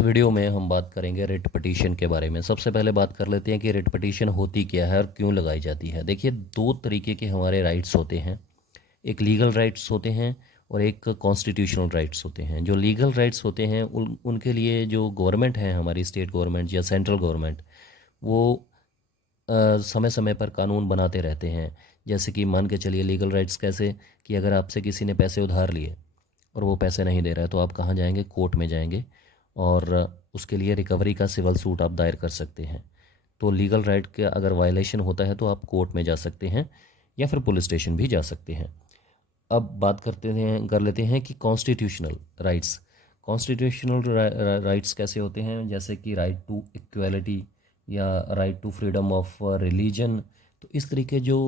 Video में हम बात करेंगे रिट पिटीशन के बारे में। सबसे पहले बात कर लेते हैं कि रिट पिटीशन होती क्या है और क्यों लगाई जाती है। देखिए, दो तरीके के हमारे राइट्स होते हैं, एक लीगल राइट्स होते हैं और एक कॉन्स्टिट्यूशनल राइट्स होते हैं। जो लीगल राइट्स होते हैं उनके लिए जो गवर्नमेंट है, हमारी स्टेट गवर्नमेंट या सेंट्रल गवर्नमेंट, वो समय समय पर कानून बनाते रहते हैं। जैसे कि मान के चलिए लीगल राइट्स कैसे, कि अगर आपसे किसी ने पैसे उधार लिए और वो पैसे नहीं दे रहा है तो आप कहाँ जाएंगे? कोर्ट में जाएंगे और उसके लिए रिकवरी का सिविल सूट आप दायर कर सकते हैं। तो लीगल राइट का अगर वायलेशन होता है तो आप कोर्ट में जा सकते हैं या फिर पुलिस स्टेशन भी जा सकते हैं। अब बात कर लेते हैं कि कॉन्स्टिट्यूशनल राइट्स। कॉन्स्टिट्यूशनल राइट्स कैसे होते हैं? जैसे कि राइट टू इक्वालिटी या right to freedom of religion. तो इस तरीके जो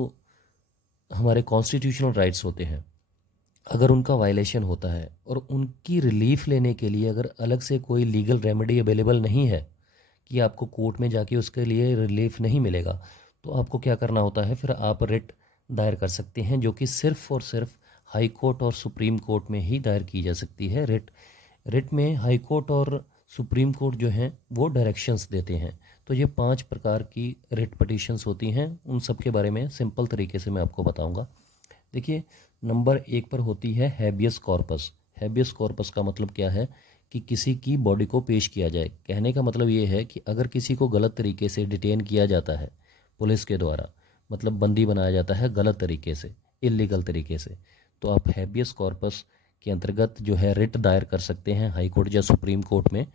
हमारे कॉन्स्टिट्यूशनल राइट्स होते हैं, अगर उनका वायलेशन होता है और उनकी रिलीफ लेने के लिए अगर अलग से कोई लीगल रेमेडी अवेलेबल नहीं है, कि आपको कोर्ट में जाके उसके लिए रिलीफ नहीं मिलेगा, तो आपको क्या करना होता है? फिर आप रिट दायर कर सकते हैं, जो कि सिर्फ़ और सिर्फ हाई कोर्ट और सुप्रीम कोर्ट में ही दायर की जा सकती है। रिट में हाई कोर्ट और सुप्रीम कोर्ट जो हैं वो डायरेक्शंस देते हैं। तो ये 5 प्रकार की रिट पिटीशंस होती हैं, उन सब के बारे में सिंपल तरीके से मैं आपको बताऊंगा। देखिए, नंबर 1 पर होती है हैबियस कॉर्पस। हैबियस कॉर्पस का मतलब क्या है? कि किसी की बॉडी को पेश किया जाए। कहने का मतलब ये है कि अगर किसी को गलत तरीके से डिटेन किया जाता है पुलिस के द्वारा, मतलब बंदी बनाया जाता है गलत तरीके से, इलीगल तरीके से, तो आप हैबियस कॉर्पस के अंतर्गत जो है रिट दायर कर सकते हैं हाई कोर्ट या सुप्रीम कोर्ट में।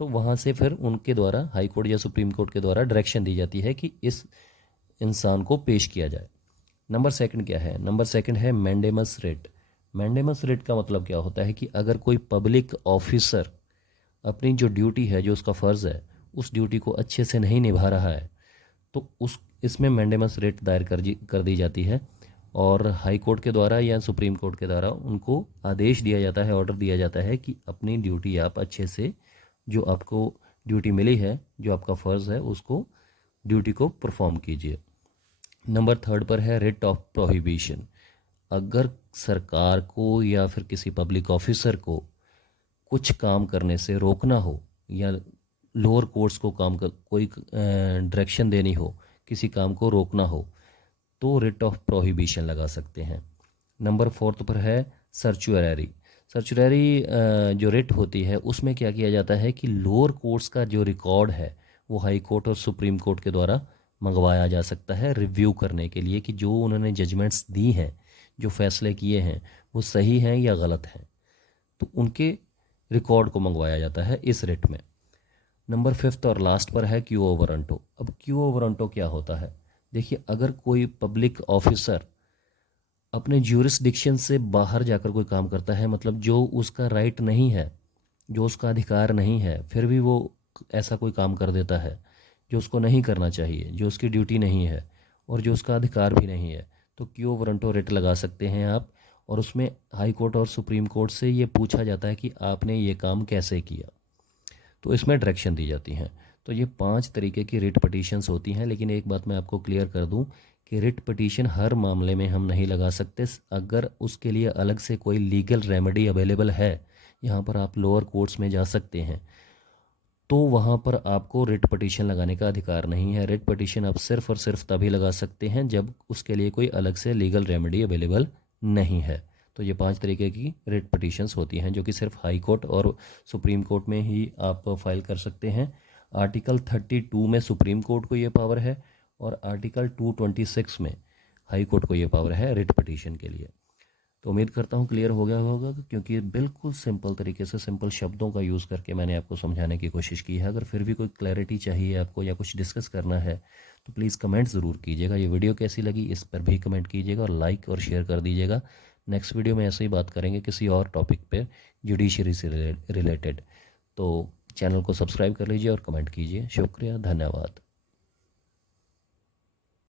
तो वहाँ से फिर उनके द्वारा, हाई कोर्ट या सुप्रीम कोर्ट के द्वारा डायरेक्शन दी जाती है कि इस इंसान को पेश किया जाए। नंबर सेकंड क्या है? नंबर सेकंड है मैंडेमस रिट। मैंडेमस रिट का मतलब क्या होता है? कि अगर कोई पब्लिक ऑफिसर अपनी जो ड्यूटी है, जो उसका फ़र्ज़ है, उस ड्यूटी को अच्छे से नहीं निभा रहा है, तो उस इसमें मैंडेमस रिट दायर कर दी जाती है और हाई कोर्ट के द्वारा या सुप्रीम कोर्ट के द्वारा उनको आदेश दिया जाता है, ऑर्डर दिया जाता है कि अपनी ड्यूटी आप अच्छे से, जो आपको ड्यूटी मिली है, जो आपका फ़र्ज़ है, उसको ड्यूटी को परफॉर्म कीजिए। नंबर थर्ड पर है रिट ऑफ प्रोहिबिशन। अगर सरकार को या फिर किसी पब्लिक ऑफिसर को कुछ काम करने से रोकना हो या लोअर कोर्ट्स को काम कर कोई डायरेक्शन देनी हो, किसी काम को रोकना हो, तो रिट ऑफ प्रोहिबिशन लगा सकते हैं। नंबर फोर्थ पर है सर्चुररी। सर्चुररी जो रिट होती है उसमें क्या किया जाता है कि लोअर कोर्ट्स का जो रिकॉर्ड है वो हाई कोर्ट और सुप्रीम कोर्ट के द्वारा मंगवाया जा सकता है रिव्यू करने के लिए, कि जो उन्होंने जजमेंट्स दी हैं, जो फैसले किए हैं, वो सही हैं या गलत हैं। तो उनके रिकॉर्ड को मंगवाया जाता है इस रिट में। नंबर फिफ्थ और लास्ट पर है क्यू वारंटो। अब क्यू वारंटो क्या होता है? देखिए, अगर कोई पब्लिक ऑफिसर अपने ज्यूरिसडिक्शन से बाहर जाकर कोई काम करता है, मतलब जो उसका राइट नहीं है, जो उसका अधिकार नहीं है, फिर भी वो ऐसा कोई काम कर देता है जो उसको नहीं करना चाहिए, जो उसकी ड्यूटी नहीं है और जो उसका अधिकार भी नहीं है, तो क्यो वारंटो रिट लगा सकते हैं आप। और उसमें हाई कोर्ट और सुप्रीम कोर्ट से ये पूछा जाता है कि आपने ये काम कैसे किया, तो इसमें डायरेक्शन दी जाती हैं। तो ये 5 तरीके की रिट पटिशन्स होती हैं। लेकिन एक बात मैं आपको क्लियर कर दूं कि रिट पटिशन हर मामले में हम नहीं लगा सकते। अगर उसके लिए अलग से कोई लीगल रेमेडी अवेलेबल है, यहाँ पर आप लोअर कोर्ट्स में जा सकते हैं, तो वहाँ पर आपको रिट पटिशन लगाने का अधिकार नहीं है। रिट पटिशन आप सिर्फ और सिर्फ तभी लगा सकते हैं जब उसके लिए कोई अलग से लीगल रेमेडी अवेलेबल नहीं है। तो ये 5 तरीके की रिट पटिशन्स होती हैं, जो कि सिर्फ हाई कोर्ट और सुप्रीम कोर्ट में ही आप फाइल कर सकते हैं। आर्टिकल 32 में सुप्रीम कोर्ट को ये पावर है और आर्टिकल 226 में हाई कोर्ट को ये पावर है रिट पटिशन के लिए। तो उम्मीद करता हूँ क्लियर हो गया होगा, क्योंकि बिल्कुल सिंपल तरीके से, सिंपल शब्दों का यूज़ करके मैंने आपको समझाने की कोशिश की है। अगर फिर भी कोई क्लैरिटी चाहिए आपको या कुछ डिस्कस करना है तो प्लीज़ कमेंट ज़रूर कीजिएगा। ये वीडियो कैसी लगी इस पर भी कमेंट कीजिएगा और लाइक और शेयर कर दीजिएगा। नेक्स्ट वीडियो में ऐसे ही बात करेंगे किसी और टॉपिक पर जुडिशरी से रिलेटेड। तो चैनल को सब्सक्राइब कर लीजिए और कमेंट कीजिए। शुक्रिया, धन्यवाद।